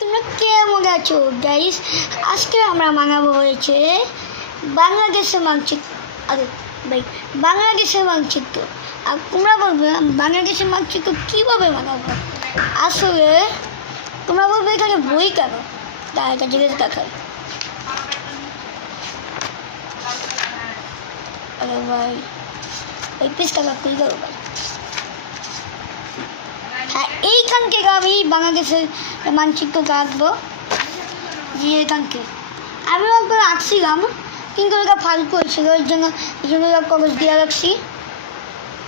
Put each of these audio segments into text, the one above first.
তোমরা কেমন আছো গাইস? আজকে আমরা বানাবো হয়েছে বাংলাদেশের মানচিত্র। আরে ভাই, বাংলাদেশের মানচিত্র। আর তোমরা বলবে বাংলাদেশের মানচিত্র কীভাবে বানাবো? আসলে তোমরা বলবে এখানে বই কেন, তার একটা জিনিস দেখায়। আরে ভাই, ওই পিসটা খুলে দেবো ভাই। হ্যাঁ, এইখান থেকে আমি বাংলাদেশের মানচিত্রটা আঁকবো। যে এখান থেকে আমিও একবার আঁকছিলাম, কিন্তু ওটা ফালতু হয়েছিল, ওই জন্য কাগজ দিয়ে রাখছি।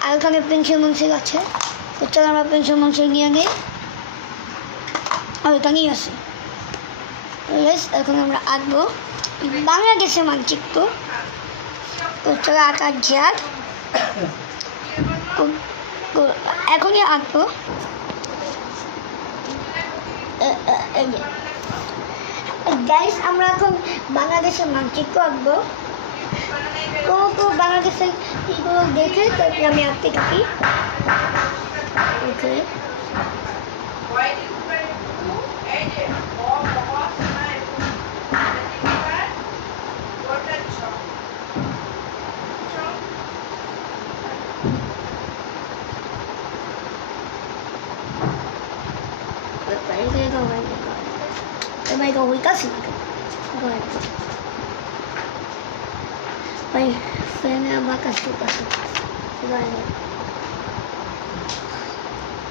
আর ওখানে পেন্সিল মন্সিল আছে, তো চলো আমরা পেন্সিল মন্সিল নিয়ে নিই। আর ওখানেই আছে। এখন আমরা আঁকবো বাংলাদেশের মানচিত্র। তো চলো আঁকার যাক, এখনই আঁকবো। গাইস, আমরা এখন বাংলাদেশের মানচিত্র আঁকবো। তো বাংলাদেশের এইগুলো দেখে তারপরে আমি আঁকতে থাকি। ওকে, May gawin kasi. May sana bakas tu kasi. Gaya.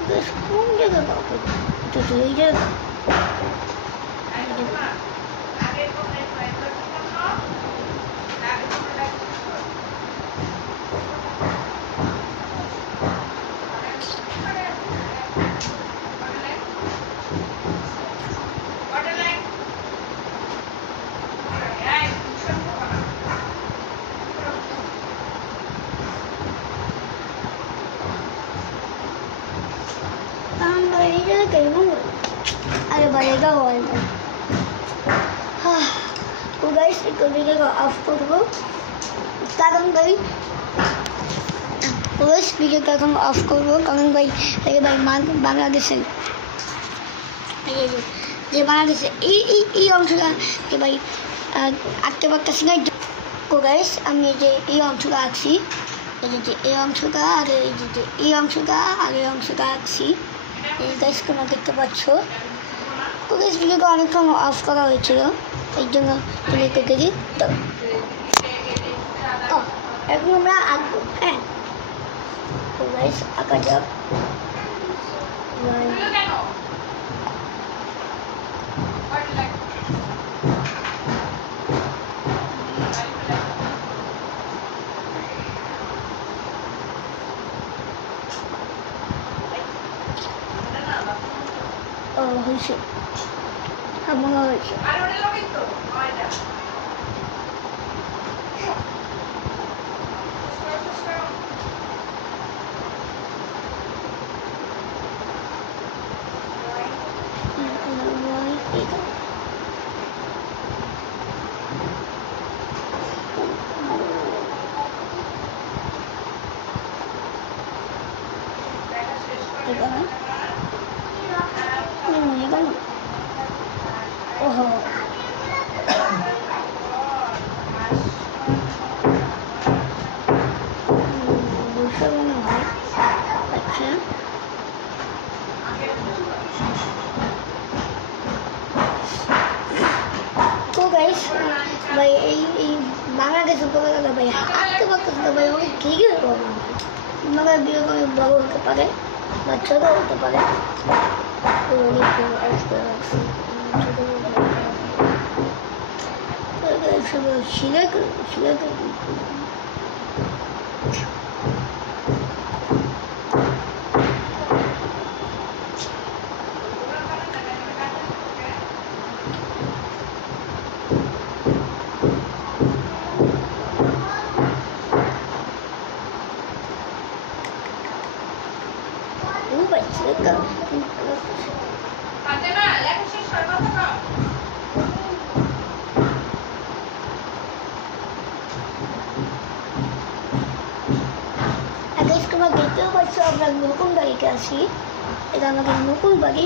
Guys, kung jaga apa? Itu tuh jaga. Kayak mana? Ada banyak kawan. তো গাইস, একটু ভিডিও অফ করবো কারণ ভাই, ভিডিওটা এখন অফ করবো কারণ ভাই বাংলাদেশের যে বাংলাদেশের এই অংশটা যে ভাই আঁকতে পারতেছি না। তো গাইস, আমি এই অংশটা আঁকছি, এই অংশটা আর এই অংশটা আর এই অংশটা আঁকছি। এই গাইস তোমরা দেখতে পাচ্ছ। তো গাইস, ভিডিওটা অনেকক্ষণ অফ করা হয়েছিল, এই জন্য তুমি একটু দিই। তো এখন আমরা আঁকবো। হ্যাঁ, তো গাইস আঁকা যাক। হয়েছে, মনে হয়েছে। ওহো, বসে মনে হয়। আচ্ছা, তো গাইস ভাই, এই বাংলাদেশ উপকথা ভাই আঁকতে পারতেছে ভাই, অনেক ঠিক হবো আমাদের বিয়ে করে বড় হতে পারে বা ছোট হতে পারে। শিলে তোমরা দেখতেও পাচ্ছ আমরা নতুন বাড়িতে আছি। এটা আমাদের নতুন বাড়ি।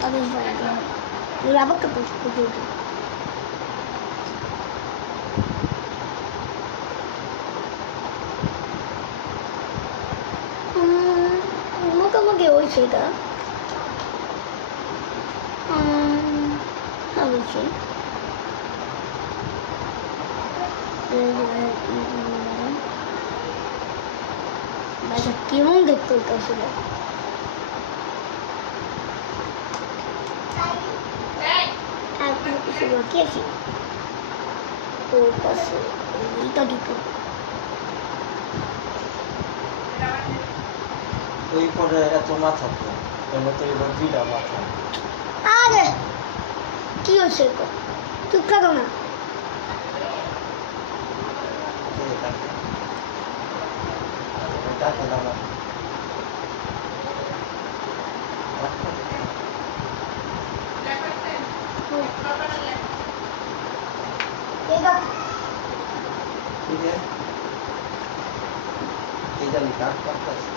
কাগজ বানাতে হবে লাভ কাপড় মোটামুটি হয়েছে এটা হয়েছে কেমন দেখতে হইতেছিল আর কোনো কিছু বাকি আছে ওর পাশে এইটা দিত ওই পরে এত মাথা তো এবার তো এবার দুইটা মাথা আরে কি হচ্ছে চুপ থাকো না তাকে দাম এই জানি কাজ করতেছে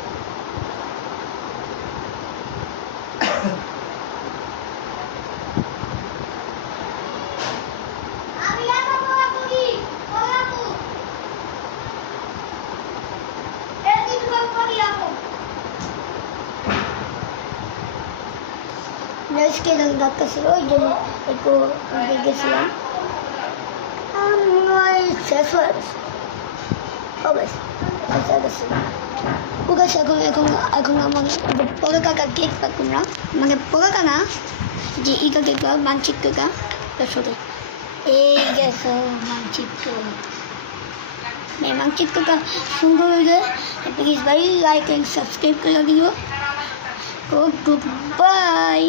নেক্সটে ডাক্তার ছিল ওই জন্য একটু গেছিলাম শেষ হয়ে গেছে কবে শেষ হয়ে গেছে ওকে এখন এখন এখন আমার পরে কাকা কেক পাকুন না মানে পরে কানা যে ইটা কেক মানচিত্রটা তার সাথে এই গেছে মানচিত্র মানচিত্রটা সুন্দর হয়ে যায় প্লিজ ভাই লাইক এন্ড সাবস্ক্রাইব করে দিও গুড বাই